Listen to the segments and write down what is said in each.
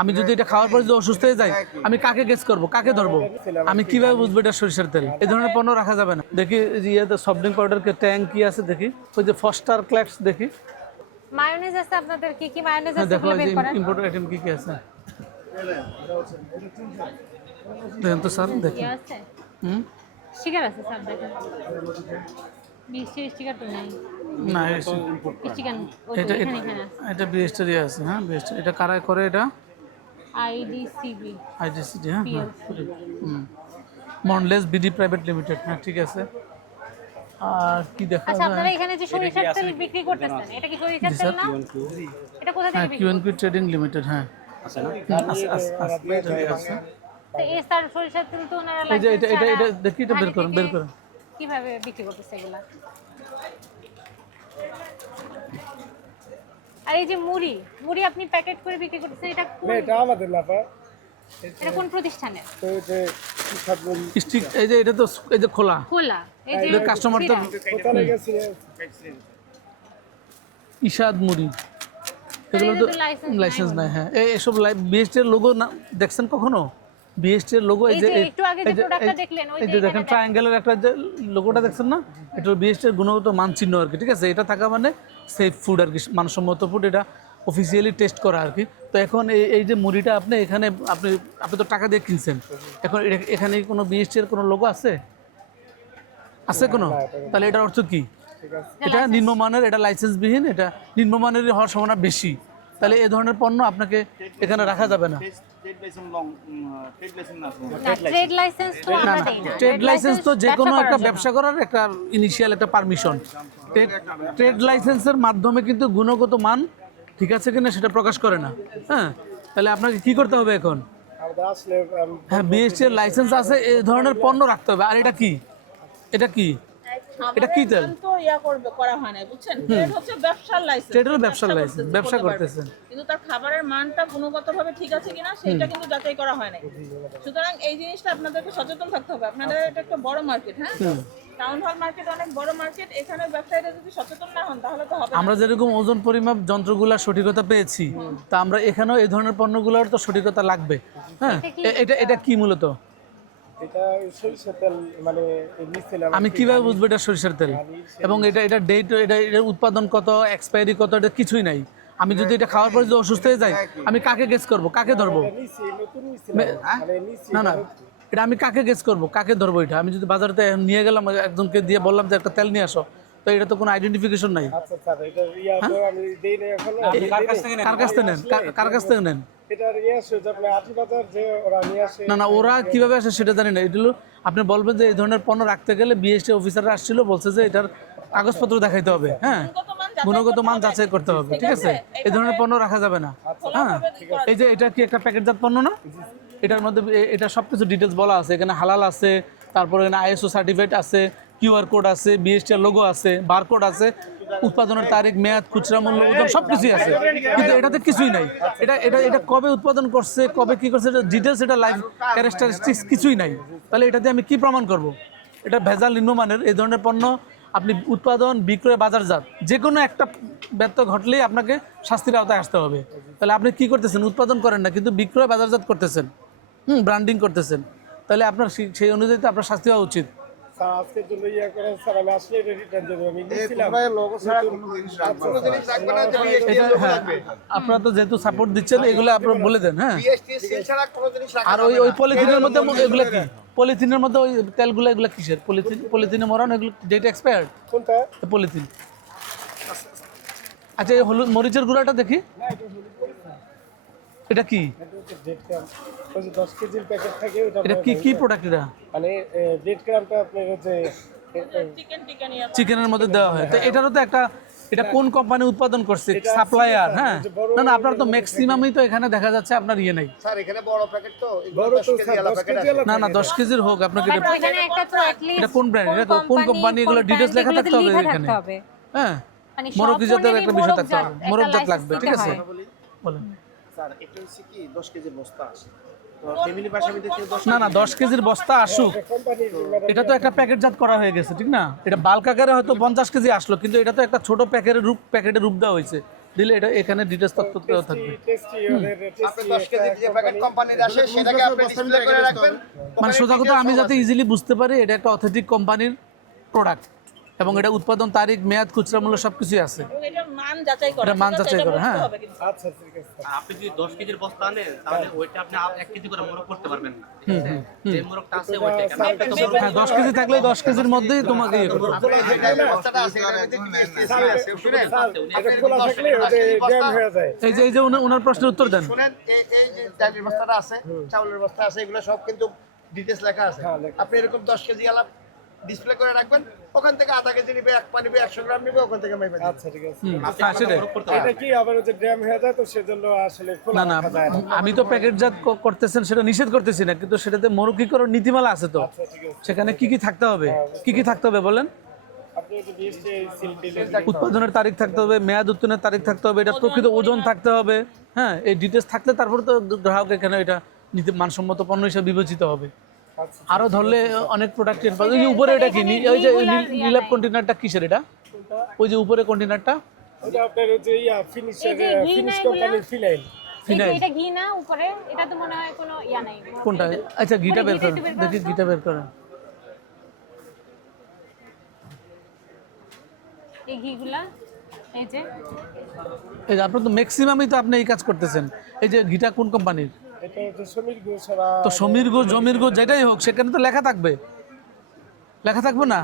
আমি যদি এটা খাওয়ার পর যদি অসুস্থ হয়ে যাই, আমি কাকে গেস করব, কাকে ধরবো? আমি কিভাবে বুঝবো এটা সরিষার তেল? এই ধরনের পণ্য রাখা যাবে না। দেখি ইয়েতে সফট ড্রিঙ্ক পাউডার ট্যাঙ্ক কি আছে দেখি, ওই যে ফস্টার ক্ল্যাক্স দেখি। মায়োনেজ আছে আপনাদের? কি কি মায়োনেজ আছে দেখো এগুলো এই বের যে করেন। ইম্পোর্টেড আইটেম কি কি আছে দেখেন তো স্যার, দেখুন। ইয়ে আছে, হুম, স্টিকার আছে স্যার দেখেন। মিষ্টি স্টিকার তো নাই। না স্টিকার এটা এখানে এখানে আছে। এটা বিএসটি আছে। হ্যাঁ বিএসটি, এটা কারা করে? এটা আইডিসিবি আইডিসিডি। হ্যাঁ হ্যাঁ, পিএলসি। মনলেস বিডি প্রাইভেট লিমিটেড। হ্যাঁ ঠিক আছে। আর কি দেখা আচ্ছা, যায়? আপনারা এখানে যে সরিষার তেল বিক্রি করতেছেন, এটা কি সরিষার তেল না? এটা কোথা থেকে হ্যাঁ বিক্রি কিউএনপি ট্রেডিং লিমিটেড। হ্যাঁ আছে না? আছে আছে আছে। তো এই স্যার সরিষার তেল তো ওনারা এই যে এটা লাইসেন্স এটা ছাড়া এটা দেখি, এটা বের করুন, বের করুন। কিভাবে বিক্রি করতেছে এগুলা? আর এই যে মুড়ি মুড়ি আপনি প্যাকেট করে বিক্রি করতেছেন, এটা কোন, এটা আমাদের না পা এটা কোন প্রতিষ্ঠানের? তো যে স্টিক, এই যে এটা তো এই যে খোলা, খোলা, এই যে এটা কাস্টমার তো কোথায় গেছে ইশাদ মুড়ি, এগুলো তো লাইসেন্স নাই। হ্যাঁ এসব বিএসটি এর লোগো না দেখছেন কখনো? বিএসটি এর লোগো এই যে একটু আগে যে প্রোডাক্টটা দেখলেন, ওই এই যে যে দেখেন ট্রায়াঙ্গেলের একটা যে লোগোটা দেখছেন না, এটা বিএসটি এর গুণগত মান চিহ্ন আর কি। ঠিক আছে, এটা থাকা মানে সেফ ফুড আর কি, মানসম্মত ফুড, এটা অফিসিয়ালি টেস্ট করা আর কি। তো এখন এই যে মুড়িটা আপনি এখানে আপনি আপনি তো টাকা দিয়ে কিনছেন, এখন এখানে কোনো বিএসটি এর কোনো লোগো আছে? আছে কোনো? তাহলে এটার অর্থ কি? এটা নিম্নমানের, এটা লাইসেন্সবিহীন, এটা নিম্নমানের হওয়ার সম্ভাবনা বেশি। তাহলে এই ধরনের পণ্য আপনাকে এখানে রাখা যাবে না। ট্রেড লাইসেন্স তো আমরা দেই না। ট্রেড লাইসেন্স তো যে কোনো একটা ব্যবসা করার একটা ইনিশিয়াল একটা পারমিশন। ট্রেড লাইসেন্সের মাধ্যমে কিন্তু গুণগত মান ঠিক আছে কিনা সেটা প্রকাশ করে না। হ্যাঁ, তাহলে আপনাকে কি করতে হবে এখন? আমাদের আসলে হ্যাঁ বিএসটি এর লাইসেন্স আছে, এই ধরনের পণ্য রাখতে হবে। আর এটা কি? এটা কি? এটা কি তেল? তো করা হয় না, বুঝছেন? ট্রেড হচ্ছে ব্যবসার লাইসেন্স। ট্রেড হলো ব্যবসার লাইসেন্স, ব্যবসা করতেছেন। কিন্তু তার খাবারের মানটা গুণগতভাবে ঠিক আছে কিনা সেটা কিন্তু যাচাই করা হয় না। সুতরাং এই জিনিসটা আপনাদেরকে সচেতন থাকতে হবে। আপনাদের এটা একটা বড় মার্কেট, হ্যাঁ, টাউন হল মার্কেট অনেক বড় মার্কেট। এখানে ব্যবসায়ীরা যদি সচেতন না হন তাহলে তো হবে না। আমরা যেরকম ওজন পরিমাপ যন্ত্রগুলোর সঠিকতা পেয়েছি, তা আমরা এখানেও এই ধরনের পণ্যগুলোর তো সঠিকতা লাগবে। হ্যাঁ, এটা এটা কি মূলত? এটা সরিষার তেল মানে নিছিলাম। আমি কিভাবে বুঝবো এটা সরিষার তেল? এবং এটা ডেট, এটার উৎপাদন কত, এক্সপায়ারি কত, এটা কিছুই নাই। আমি যদি এটা খাওয়ার পর যদি অসুস্থ হয়ে যাই, আমি কাকে গেস করব, কাকে ধরবো? নিছি নতুন নিছিলাম মানে নিছি না না, এটা আমি কাকে গেস করব, কাকে ধরবো? এটা আমি যদি বাজারে নিয়ে গেলাম, একজনকে দিয়ে বললাম যে একটা তেল নিয়ে আসো, তো এটা তো কোনো আইডেন্টিফিকেশন নাই। আচ্ছা স্যার, এটা তো আমি দেই না এখনো। কার কাছ থেকে নেন? কার কাছ থেকে নেন? এটার আছে যে আপনি আটি বাজার যে ওরা নিয়ে আসে। না না, ওরা কিভাবে আসে সেটা জানি না। এটা হলো আপনি বলবেন যে এই ধরনের পণ্য রাখতে গেলে বিএসটি অফিসাররা আসছিল, বলছে যে এটার কাগজপত্র দেখাইতে হবে। হ্যাঁ, গুণগত মান যাচাই করতে হবে। ঠিক আছে, এই ধরনের পণ্য রাখা যাবে না। হ্যাঁ, এই যে এটা কি একটা প্যাকেটজাত পণ্য না? এটার মধ্যে এটা সব কিছু ডিটেলস বলা আছে। এখানে হালাল আছে, তারপরে এখানে আইএসও সার্টিফিকেট আছে, কিউআর কোড আছে, বিএসটি এর লোগো আছে, বারকোড আছে, উৎপাদনের তারিখ, মেয়াদ, খুচরা মূল্য, ওজন সবকিছুই আছে। কিন্তু এটাতে কিছুই নাই। এটা এটা এটা কবে উৎপাদন করছে, কবে কি করছে, এটা ডিটেলস, এটা লাইভ ক্যারেক্টারিস্টিক্স কিছুই নাই। তাহলে এটাতে আমি কি প্রমাণ করব? এটা ভেজাল, নিম্নমানের। এই ধরনের পণ্য আপনি উৎপাদন, বিক্রয়, বাজারজাত যে কোনো একটা ব্যত্যয় ঘটলেই আপনাকে শাস্তির আওতায় আসতে হবে। তাহলে আপনি কি করতেছেন? উৎপাদন করেন না, কিন্তু বিক্রয়, বাজারজাত করতেছেন, ব্র্যান্ডিং করতেছেন। তাহলে আপনার সেই অনুযায়ী তো আপনার শাস্তি হওয়া উচিত। স্যার আজকের জন্য করেন স্যার, আমি আসলে রিটার্ন দেব। আমি নিছিলাম এটা হ্যাঁ, আপনারা তো যেহেতু সাপোর্ট দিচ্ছেন, এগুলো আপনারা বলে দেন। হ্যাঁ, আর ওই পলিথিনের মধ্যে এগুলো কি? পলিথিনের মধ্যে ওই তেলগুলো, এগুলো কিসের? পলিথিনে মরানো, এগুলো ডেট এক্সপায়ার্ড কোনটা পলিথিন। আচ্ছা, এই হলুদ মরিচের গুঁড়াটা দেখি, এটা কি? ওই যে 10 কেজির প্যাকেট থাকে ওটা। এটা কি প্রোডাক্ট? এটা মানে রেড গ্রামটা আপনার হচ্ছে চিকেনের মধ্যে দেওয়া হয়। তো এটারও তো একটা, এটা কোন কোম্পানি উৎপাদন করছে, সাপ্লায়ার? হ্যাঁ, না না, আপনার তো ম্যাক্সিমামই তো এখানে দেখা যাচ্ছে আপনার ইয়ে নেই। স্যার এখানে বড় প্যাকেট তো, বড় তো 10 কেজি আলা না না, 10 কেজির হোক, আপনাকে ওখানে একটা তো অ্যাটলিস্ট এটা কোন ব্র্যান্ড, এটা কোন কোম্পানি, এগুলো ডিটেইলস লেখা থাকতে হবে এখানে। হ্যাঁ, মানে মোরগ জাতের একটা বিষয় থাকতে হবে, মোরগ জাত লাগবে। ঠিক আছে, বলেন। স্যার এটা হচ্ছে কি 10 কেজির বস্তা আসে, তো ফ্যামিলি বাসামিতে কেউ 10 না না, 10 কেজির বস্তা আসুক, এটা তো একটা প্যাকেটজাত করা হয়ে গেছে, ঠিক না? এটা বাল্ক আকারে হয়তো 50 কেজি আসলো, কিন্তু এটা তো একটা ছোট প্যাকেটের রূপ দেওয়া হয়েছে। দিলে এটা এখানে ডিটেলস তথ্য দেওয়া থাকবে। টেস্টি ওদের আপনি 10 কেজি যে প্যাকেট কোম্পানির আসে সেটাকে আপনি ডিসপ্লে করে রাখবেন। মানে সোজা কথা আমি যাতে ইজিলি বুঝতে পারি এটা একটা অথেন্টিক কোম্পানির প্রোডাক্ট এবং এটা উৎপাদন তারিখ, মেয়াদ, খুচরা মূল্য সবকিছুই আছে। এবং এটার মান যাচাই করা, এটা মান ঠিক আছে? যাচাই এটা করা, বুঝতে হ্যাঁ। হবে কিন্তু। আচ্ছা ঠিক আছে স্যার। আপনি যদি 10 কেজির বস্তা আনেন তাহলে ওইটা আপনি 1 কেজি করে মোরগ করতে পারবেন না, ঠিক আছে? যে মোরগটা আছে ওইটা কেন আপনি তো বলবেন হ্যাঁ 10 কেজি থাকলে 10 কেজির মধ্যেই তোমাকে ইয়ে করতে হবে। আপনার যে টাইপের বস্তাটা আছে এটার মধ্যে কিন্তু STC আছে, শুনেন? স্যার এটা খোলা থাকলে ওটা জ্যাম হয়ে যায়। এই যে ওনার প্রশ্নের উত্তর দেন। শুনেন, এই যে ডালের বস্তাটা আছে, চাউলের বস্তা আছে, এগুলো সব কিন্তু ডিটেইলস লেখা আছে। আপনি এরকম 10 কেজি আলাপ ডিসপ্লে করে রাখবেন, ওখান থেকে আধা কেজি নিবে, 1 পা নিবে, 100 গ্রাম নিবে, ওখান থেকে মাইবেন। আচ্ছা ঠিক আছে। হ্যাঁ সেটাই। এটা কি আবার ওই যে জ্যাম হয়ে যায় তো সেজন্য আসলে খোলা না না রাখা যায় না। আমি তো প্যাকেটজাত করতেছেন সেটা নিষেধ করতেছি না, কিন্তু সেটাতে মৌখিকরণ নীতিমালা আছে তো। আচ্ছা ঠিক আছে। সেখানে কি কি থাকতে হবে, কি কি থাকতে হবে বলেন? আপনি ওই যে বিএসটি সিল দিলেন। উৎপাদনের তারিখ থাকতে হবে, মেয়াদ উত্তীর্ণের তারিখ থাকতে হবে, এটা প্রকৃত ওজন থাকতে হবে, হ্যাঁ এই ডিটেলস থাকলে তারপরে তো গ্রাহক এখানে এটা মানসম্মত পণ্য হিসেবে বিবেচিত হবে। আচ্ছা আরো ধরলে অনেক প্রোডাক্ট ওই যে উপরে এটা কি ওই যে নীলাভ কন্টেনারটা কিসের এটা? ওই যে উপরে কন্টেনারটা ওটা আপনার ওই যে ফিনিশার এই যে ঘি ফিনিশ না কোম্পানির ফিনাইল। ফিনাইল এটা ঘি না উপরে, এটা তো মনে হয় কোনো ইয়া নাই। কোনটা? আচ্ছা ঘিটা বের করেন, দেখি ঘিটা বের করেন। এই ঘিগুলা এই যে এই যে আপনার তো ম্যাক্সিমামই তো আপনি এই কাজ করতেছেন। এই যে ঘিটা কোন কোম্পানির? এটা হচ্ছে সমীর গোছরা। তো সমীর গো জমির গো যেটাই হোক সেখানে তো লেখা থাকবে, লেখা থাকবে না?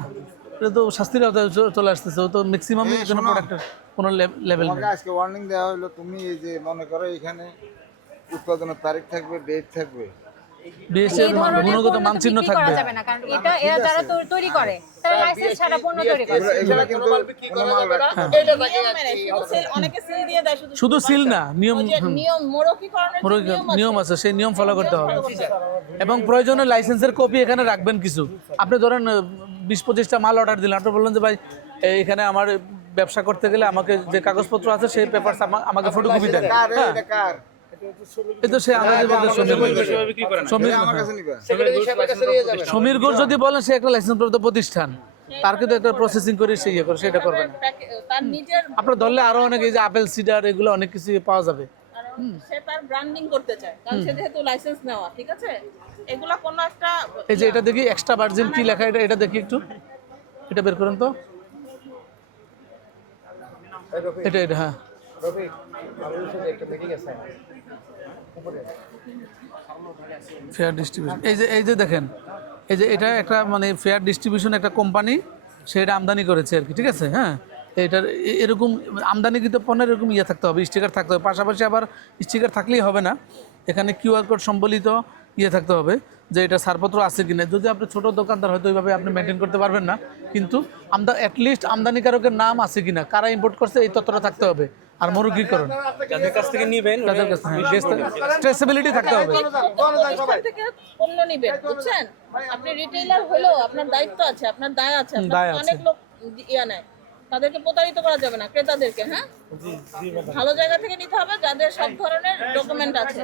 এটা তো শাস্তির আওতায় চলে আসতেছে। ও তো ম্যাক্সিমামই কোনো প্রোডাক্টের কোনো লেভেল নেই। তোমাকে আজকে ওয়ার্নিং দেওয়া হলো, তুমি এই যে মনে করো এখানে উৎপাদনের তারিখ থাকবে, ডেট থাকবে, বিএসএ এই ধরনের গুণগত পণ্য তো মানচিহ্ন বিক্রি করা থাকবে। যাবে না, কারণ এটা এরা যারা তৈরি করে তারা লাইসেন্স ছাড়া পণ্য তৈরি করে। এগুলো কিন্তু কোনো মাল রাখতে এটা নিয়ম মেনে, শুধু seal- অনেকে সিল দিয়ে দেয় শুধু সিল না, নিয়ম ওই যে নিয়ম মোরকীকরণের যে নিয়ম আছে, সেই নিয়ম ফলো করতে হবে। এবং প্রয়োজনে লাইসেন্সের কপি এখানে রাখবেন কিছু। আপনি ধরেন 20-25টা মাল অর্ডার দিলেন, আপনি বললেন যে ভাই এখানে আমার ব্যবসা করতে গেলে আমাকে যে কাগজপত্র আছে সেই পেপারস আমাকে ফটোকপি দেন। কার হ্যাঁ এটা কার? এই তো সে আমাদের মধ্যে সমীর এটা আমার কাছে নিবা। সেক্রেটারি সাহেবের কাছে নিয়ে যাবেন। সমীর ঘোষ যদি বলেন সে একটা লাইসেন্স প্রাপ্ত প্রতিষ্ঠান, তার কিন্তু একটা প্রসেসিং করে সে ইয়ে করে সেটা করবে না। তার নিজের আপনার ধরলে আরো অনেক এই যে আপেল সিডার এগুলো অনেক কিছু পাওয়া যাবে। সে তার ব্র্যান্ডিং করতে চায়, কারণ সে যেহেতু লাইসেন্স নেওয়া, ঠিক আছে? এগুলা কোনো একটা এই যে এটা দেখি এক্সট্রা ভার্জিন কি লেখা, এটা এটা দেখি একটু, এটা বের করেন তো। এটা এটা হ্যাঁ ফেয়ার ডিস্ট্রিবিউশন। এই যে দেখেন, এই যে এটা একটা মানে ফেয়ার ডিস্ট্রিবিউশন একটা কোম্পানি, সেটা আমদানি করেছে আর কি, ঠিক আছে? হ্যাঁ এটার এরকম আমদানিকৃত পণ্যের এরকম ইয়ে থাকতে হবে, স্টিকার থাকতে হবে। পাশাপাশি আবার স্টিকার থাকলেই হবে না, এখানে কিউআর কোড সম্বলিত ইয়ে থাকতে হবে যে এটা ছাড়পত্র আছে কিনা। যদি আপনি ছোট দোকানদার হয়তো ওইভাবে আপনি মেনটেন করতে পারবেন না, কিন্তু অ্যাটলিস্ট আমদানিকারকের নাম আছে কিনা, কারা ইম্পোর্ট করছে এই তথ্যটা থাকতে হবে। আর মরুকীকরণ যাদের কাছ থেকে নিবেন তাদের কাছে ট্রেসেবিলিটি থাকতে হবে। প্রতিষ্ঠান থেকে পণ্য নিবেন, বুঝছেন? আপনি রিটেইলার হলেও আপনার দায়িত্ব আছে, আপনার দায় আছে। আপনার দায় আছে। অনেক লোক ইয়া নেয়, তাদেরকে প্রতারিত করা যাবে না, ক্রেতাদেরকে। হ্যাঁ, ভালো জায়গা থেকে নিতে হবে যাদের সব ধরনের ডকুমেন্ট আছে।